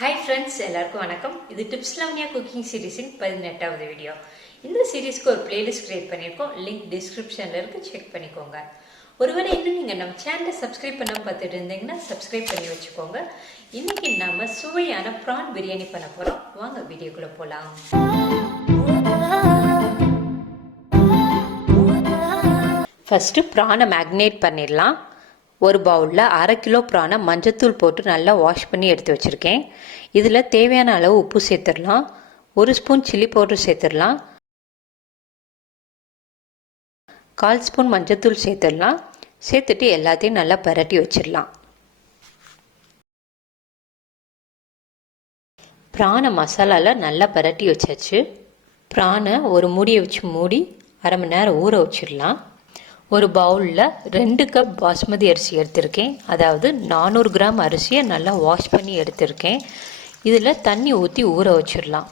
Hi friends, எல்லாருக்கும் வணக்கம். இது TipsLavanya குக்கிங் சீரிஸின் 18வது வீடியோ. இந்த சீரிஸ்க்கு ஒரு பிளேலிஸ்ட் கிரியேட் பண்ணியிருக்கோம். லிங்க் டிஸ்கிரிப்ஷன்ல இருக்கு, செக் பண்ணிக்கோங்க. ஒருவேளை இன்னும் நீங்க நம்ம சேனலை சப்ஸ்கிரைப் பண்ணாம பார்த்துட்டு இருந்தீங்கன்னா சப்ஸ்கிரைப் பண்ணி வச்சுக்கோங்க. இன்னைக்கு நம்ம சுவையான ப்ரான் பிரியாணி பண்ண போறோம். வாங்க வீடியோக்குள்ள போலாம். ஃபர்ஸ்ட் ப்ரானை மேக்னேட் பண்ணிடலாம். ஒரு பவுலில் 1/2 கிலோ ப்ரானை மஞ்சத்தூள் போட்டு நல்லா வாஷ் பண்ணி எடுத்து வச்சுருக்கேன். இதில் தேவையான அளவு உப்பு சேர்த்துடலாம். 1 ஸ்பூன் சில்லி பவுடர் சேர்த்துடலாம். 1/4 ஸ்பூன் மஞ்சத்தூள் சேர்த்துடலாம். சேர்த்துட்டு எல்லாத்தையும் நல்லா பரட்டி வச்சிடலாம். ப்ரானை மசாலாவில் நல்லா பரட்டி வச்சாச்சு. ப்ரானை ஒரு மூடியை வச்சு மூடி 1/2 மணி நேரம் ஊற வச்சிடலாம். ஒரு பவுலில் 2 கப் பாஸ்மதி அரிசி எடுத்திருக்கேன். அதாவது 400 கிராம் அரிசியை நல்லா வாஷ் பண்ணி எடுத்திருக்கேன். இதில் தண்ணி ஊற்றி ஊற வச்சிடலாம்.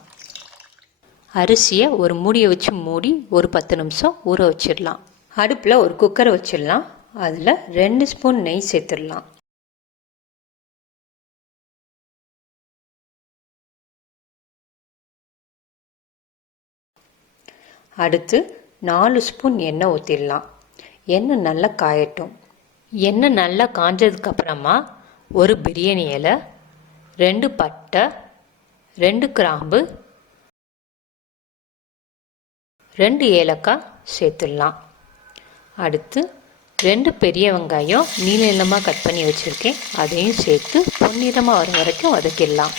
அரிசியை ஒரு மூடியை வச்சு மூடி ஒரு 10 நிமிஷம் ஊற வச்சிடலாம். அடுப்பில் ஒரு குக்கரை வச்சிடலாம். அதில் 2 ஸ்பூன் நெய் சேர்த்துடலாம். அடுத்து 4 ஸ்பூன் எண்ணெய் ஊற்றிடலாம். எண்ணெய் நல்லா காயட்டும். எண்ணெய் நல்லா காஞ்சதுக்கப்புறமா ஒரு பிரியாணி இலை, 2 பட்டை, 2 கிராம்பு, 2 ஏலக்காய் சேர்த்துடலாம். அடுத்து 2 பெரிய வெங்காயம் நீள நீளமாக கட் பண்ணி வச்சுருக்கேன். அதையும் சேர்த்து பொன்னிறமாக வர வரைக்கும் வதக்கிடலாம்.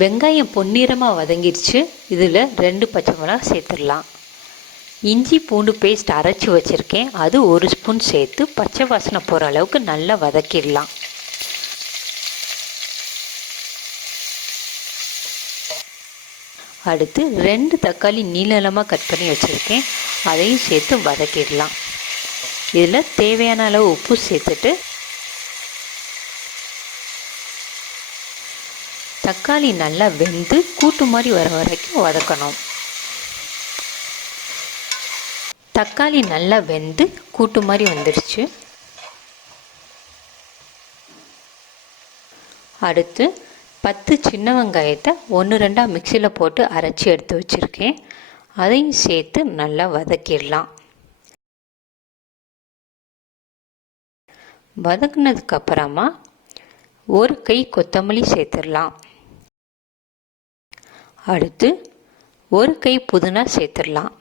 வெங்காயம் பொன்னிறமாக வதங்கிடுச்சு. இதில் 2 பச்சை மிளகாய் சேர்த்துடலாம். இஞ்சி பூண்டு பேஸ்ட் அரைச்சி வச்சுருக்கேன். அது 1 ஸ்பூன் சேர்த்து பச்சை வாசனை போகிற அளவுக்கு நல்லா வதக்கிடலாம். அடுத்து 2 தக்காளி நீளமாக கட் பண்ணி வச்சுருக்கேன். அதையும் சேர்த்து வதக்கிடலாம். இதில் தேவையான அளவு உப்பு சேர்த்துட்டு தக்காளி நல்லா வெந்து கூட்டு மாதிரி வர வரைக்கும் வதக்கணும். தக்காளி நல்லா வெந்து கூட்டு மாதிரி வந்துடுச்சு. அடுத்து 10 சின்ன வெங்காயத்தை 1-2 மிக்சியில் போட்டு அரைச்சி எடுத்து வச்சுருக்கேன். அதையும் சேர்த்து நல்லா வதக்கிடலாம். வதக்குனதுக்கப்புறமா 1 கை கொத்தமல்லி சேர்த்துடலாம். அடுத்து 1 கை புதினா சேர்த்துடலாம்.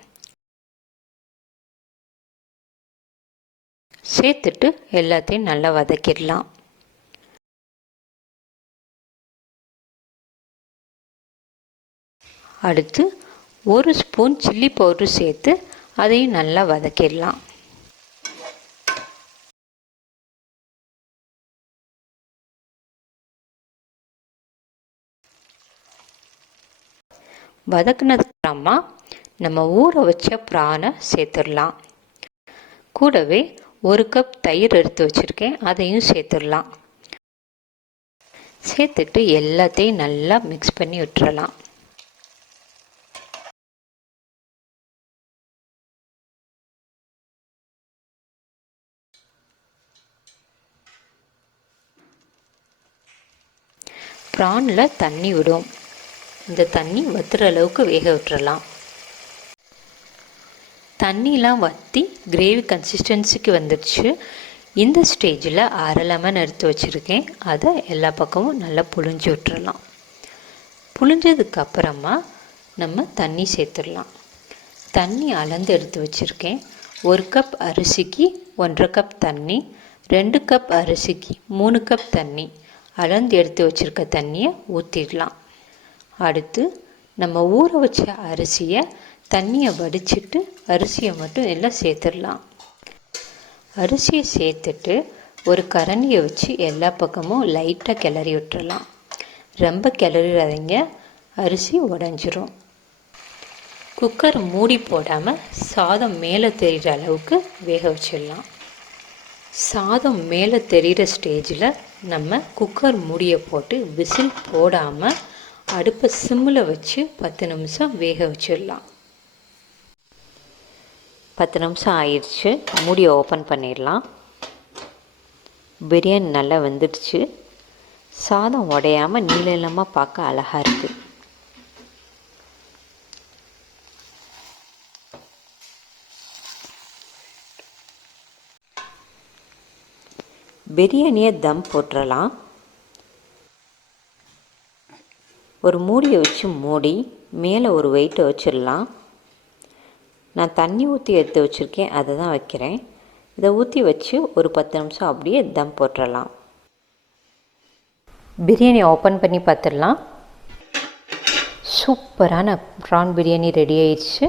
சேர்த்துட்டு எல்லாத்தையும் நல்லா வதக்கிடலாம். அடுத்து 1 ஸ்பூன் சில்லி பவுடர் சேர்த்து அதையும் நல்லா வதக்கிடலாம். வதக்குனதுக்கப்புறமா நம்ம ஊற வச்ச ப்ரானை சேர்த்துடலாம். கூடவே 1 கப் தயிர் எடுத்து வச்சுருக்கேன். அதையும் சேர்த்துடலாம். சேர்த்துட்டு எல்லாத்தையும் நல்லா மிக்ஸ் பண்ணி விட்டுறலாம். ப்ரானில் தண்ணி விடும். இந்த தண்ணி வத்துற அளவுக்கு வேக விட்டுறலாம். தண்ணிலாம் வற்றி கிரேவி கன்சிஸ்டன்சிக்கு வந்துடுச்சு. இந்த ஸ்டேஜில் 1/2 லெமன் எடுத்து வச்சுருக்கேன். அதை எல்லா பக்கமும் நல்லா புழிஞ்சு விட்டுறலாம். புழிஞ்சதுக்கப்புறமா நம்ம தண்ணி சேர்த்துடலாம். தண்ணி அளந்து எடுத்து வச்சுருக்கேன். 1 கப் அரிசிக்கு 1/2 கப் தண்ணி, 2 கப் அரிசிக்கு 3 கப் தண்ணி. அளந்து எடுத்து வச்சுருக்க தண்ணியை ஊற்றிடலாம். அடுத்து நம்ம ஊற வச்ச அரிசியை தண்ணியை வடிச்சிட்டு அரிசியை மட்டும் எல்லாம் சேர்த்துடலாம். அரிசியை சேர்த்துட்டு ஒரு கரண்டியை வச்சு எல்லா பக்கமும் லைட்டாக கிளறி விட்டுறலாம். ரொம்ப கிளறிடாதீங்க, அரிசி உடஞ்சிரும். குக்கர் மூடி போடாமல் சாதம் மேலே தெரிகிற அளவுக்கு வேக வச்சிடலாம். சாதம் மேலே தெரிகிற ஸ்டேஜில் நம்ம குக்கர் மூடியை போட்டு விசில் போடாமல் அடுப்பை சிம்மில் வச்சு 10 நிமிஷம் வேக வச்சிடலாம். 10 நிமிஷம் ஆயிடுச்சு. மூடியை ஓப்பன் பண்ணிடலாம். பிரியாணி நல்லா வெந்துடுச்சு. சாதம் உடையாமல் நீளமாக பார்க்க அழகாக இருக்குது. பிரியாணியை தம் போட்டுடலாம். ஒரு மூடியை வச்சு மூடி மேலே ஒரு வெயிட்டை வச்சிடலாம். நான் தண்ணி ஊற்றி எடுத்து வச்சுருக்கேன், அதை தான் வைக்கிறேன். இதை ஊற்றி வச்சு ஒரு 10 நிமிஷம் அப்படியே தம் போட்டுடலாம். பிரியாணி ஓப்பன் பண்ணி பார்த்துடலாம். சூப்பரான ப்ரான் பிரியாணி ரெடி ஆயிடுச்சு.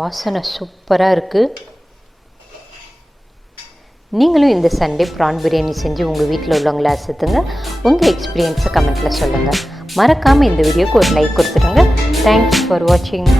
வாசனை சூப்பராக இருக்குது. நீங்களும் இந்த சண்டே ப்ரான் பிரியாணி செஞ்சு உங்கள் வீட்டில் உள்ளவங்கள அசத்துங்க. உங்கள் எக்ஸ்பீரியன்ஸை கமெண்ட்டில் சொல்லுங்கள். மறக்காமல் இந்த வீடியோக்கு ஒரு லைக் கொடுத்துருங்க. தேங்க்ஸ் ஃபார் வாட்சிங்.